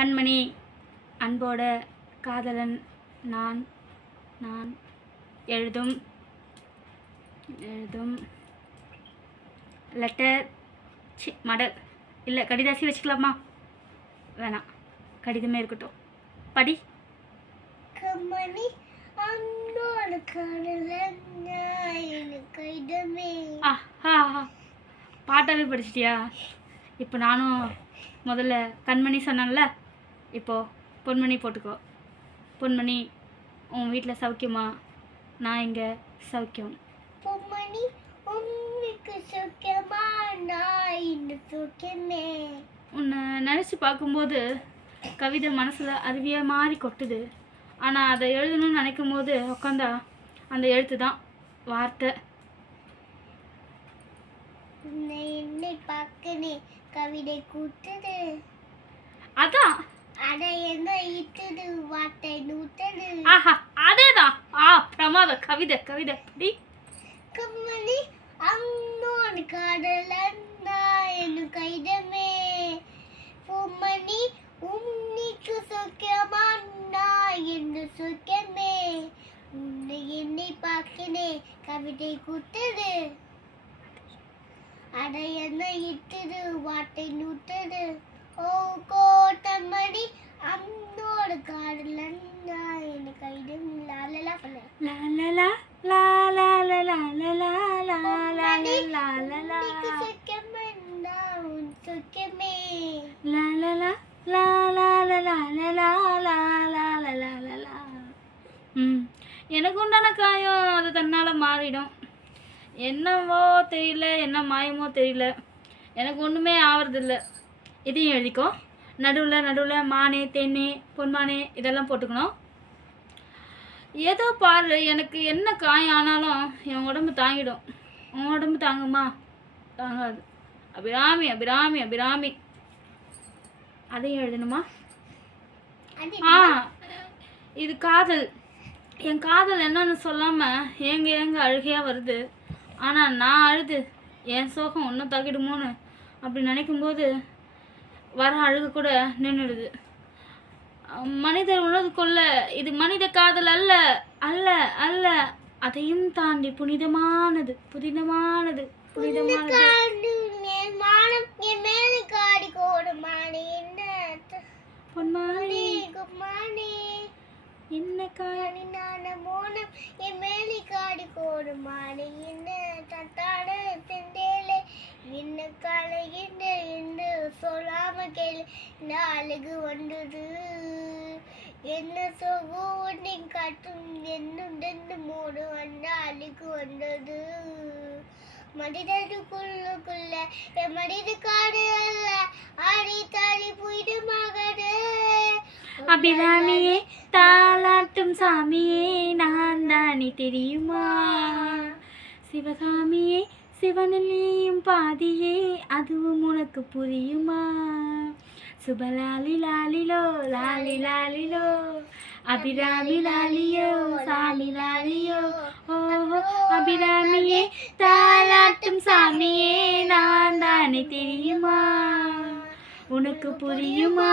கண்மணி அன்போட காதலன் நான் நான் எழுதும் லெட்டர் மடல் இல்லை கடிதாசி வச்சுக்கலாமா? வேணாம், கடிதமே இருக்கட்டும். படி. கண்மணி அன்போட காதலன் கடிதமே. பாட்டாவே படிச்சிட்டியா? இப்போ நானும் முதல்ல கண்மணி சொன்னேன்ல, இப்போது பொன்மணி போட்டுக்கோ. பொன்மணி, உன் வீட்டில் சௌக்கியமா? நான் இங்கே சௌக்கியம். பொன்மணி, உங்களுக்கு சௌக்கியமா? நான் இங்கே சௌக்கியமே. உன்னை நினச்சி பார்க்கும்போது கவிதை மனசில் அருவியாக மாறி கொட்டுது. ஆனால் அதை எழுதணும்னு நினைக்கும் போது உட்காந்தா அந்த எழுத்து தான் வார்த்தை. என்னை பார்க்கனே கவிதை கூட்டுது. அதான் அதை என்ன இட்டுது வார்த்தை நூட்டது. அதேதான். பிரமாத கவிதை கவிதை படி. கண்மணி அம்மோட காதலன் நான் என் கைதமே. பொன்மணி உன்னிக்கு சௌக்கியமா? நான் என்ன சௌக்கியமே. உன்னை என்னை பார்க்கனே கவிதை கூட்டது. அதை என்ன இட்டுது வார்த்தை நூட்டது. ஓ கோட்டமடி அம்மோட காதலன் நான் என் கைதம். லாலலா பண்ண லாலலா லாலலா லாலலா லாலலா லாலலா சௌக்கியமா? நான் உன் சௌக்கியமே. லாலலா லாலலா லாலலா லாலலா லாலலா. எனக்கு உண்டான காயம் அது தன்னால் மாறிடும். என்னவோ தெரியல, என்ன மாயமோ தெரியல, எனக்கு ஒன்றுமே ஆவறதில்லை. இதையும் எழுதிக்கோ. நடுவில் மானே தேனே பொன்மானே இதெல்லாம் போட்டுக்கணும். ஏதோ பாரு, எனக்கு என்ன காயம் ஆனாலும் என் உடம்பு தாங்கிடும். உன் உடம்பு தாங்குமா? தாங்காது. அபிராமி அபிராமி அபிராமி. அதையும் எழுதணுமா? இது காதல். என் காதல் என்னன்னு சொல்லாமல் ஏங்க அழுகையாக வருது. ஆனால் நான் அழுது என் சோகம் ஒன்றும் தாக்கிடுமோன்னு அப்படி நினைக்கும்போது வர அழுக கூட நின்றுடுது. மனிதர் உணர்ந்துகொள்ள இது மனித காதல் அல்ல அல்ல அல்ல, அதையும் தாண்டி புனிதமானது புனிதமானது புனிதமானது. பொன்மானே என்ன காணி நான மோனம் என் மேலி காடி கோடுமானே என்ன தட்டாட செந்தேலே என்ன கலைகின்ற என்று சொல்லாம கேளு. இந்த அழகு வந்தது என்ன சொகு ஒன்றை காட்டும் என்னுடன் மூடு வந்த அழகு வந்தது. மனிதனுக்குள்ளுக்குள்ள என் மனித காடு அல்ல ஆடி தாடி புயிடமாகடு. அபிராமியே தாலாட்டும் சாமியே நான் தானே தெரியுமா? சிவகாமியே சிவனிலேயும் பாதியே அதுவும் உனக்கு புரியுமா? சுபலாலி லாலிலோ லாலி லாலிலோ அபிராமி லாலியோ சாலி லாலியோ. ஓஹோ அபிராமியே தாலாட்டும் சாமியே நான் தானே தெரியுமா? உனக்கு புரியுமா?